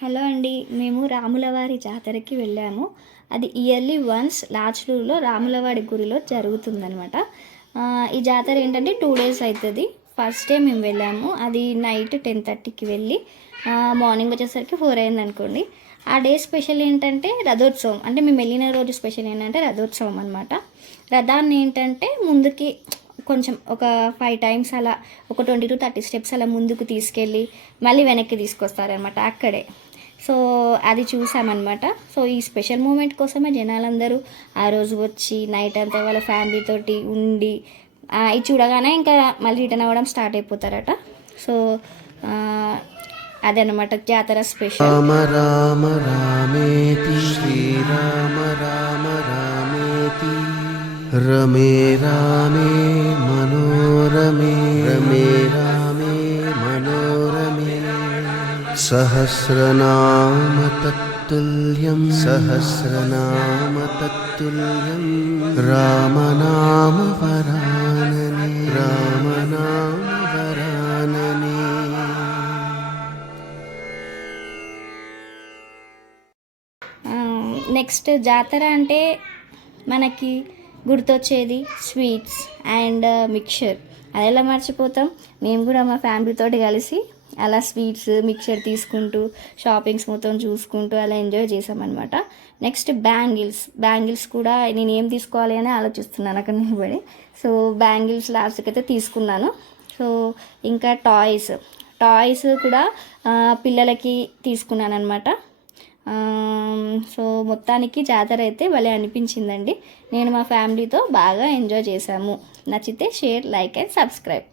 Hello అండి. మేము రాములవారి జాతరకి వెళ్ళాము. అది ఇయర్లీ వన్స్ లాచులూరులో రాములవారి గుడిలో జరుగుతుందనమాట. ఈ జాతర ఏంటంటే 2 డేస్ అవుతుంది. ఫస్ట్ డే మేము వెళ్ళాము. అది నైట్ 10:30కి వెళ్ళి మార్నింగ్ వచ్చేసరికి 4 అయింది అనుకోండి. ఆ డే స్పెషల్ ఏంటంటే రథోత్సవం. అంటే మేము వెళ్ళిన రోజు స్పెషల్ ఏంటంటే రథోత్సవం అనమాట. రథాన్ని ఏంటంటే ముందుకి కొంచెం ఒక 5 టైమ్స్ అలా ఒక 20-30 స్టెప్స్ అలా ముందుకు తీసుకెళ్ళి మళ్ళీ వెనక్కి తీసుకొస్తారనమాట అక్కడే. సో అది చూసామన్నమాట. సో ఈ స్పెషల్ మూమెంట్ కోసమే జనాలందరూ ఆ రోజు వచ్చి నైట్ అంతా వాళ్ళ ఫ్యామిలీతోటి ఉండి ఇది చూడగానే ఇంకా మళ్ళీ రిటర్న్ అవ్వడం స్టార్ట్ అయిపోతారట. సో అదనమాట జాతర స్పెషల్. రామ రామ రామేతి శ్రీరామ రామ రామేతి రమే రామే మనోరమే రమే రామే మనోరమే సహస్రనామ తత్తుల్యం సహస్రనామ తత్తుల్యం రామనామ వరాననే రామనామ వరాననే. నెక్స్ట్ జాతర అంటే మనకి గుర్తొచ్చేది స్వీట్స్ అండ్ మిక్చర్. అది ఎలా మర్చిపోతాం. మేము కూడా మా ఫ్యామిలీతో కలిసి అలా స్వీట్స్ మిక్చర్ తీసుకుంటూ షాపింగ్స్ మొత్తం చూసుకుంటూ అలా ఎంజాయ్ చేసామన్నమాట. నెక్స్ట్ బ్యాంగిల్స్ కూడా నేను ఏం తీసుకోవాలి అని ఆలోచిస్తున్నాను అక్కడ నిలబడి. సో బ్యాంగిల్స్ లాస్ట్కి అయితే తీసుకున్నాను. సో ఇంకా టాయ్స్ కూడా పిల్లలకి తీసుకున్నాను అనమాట. సో మొత్తానికి జాతర అయితే భలే అనిపించిందండి. నేను మా ఫ్యామిలీతో బాగా ఎంజాయ్ చేశాము. నచ్చితే షేర్, లైక్ అండ్ సబ్స్క్రైబ్.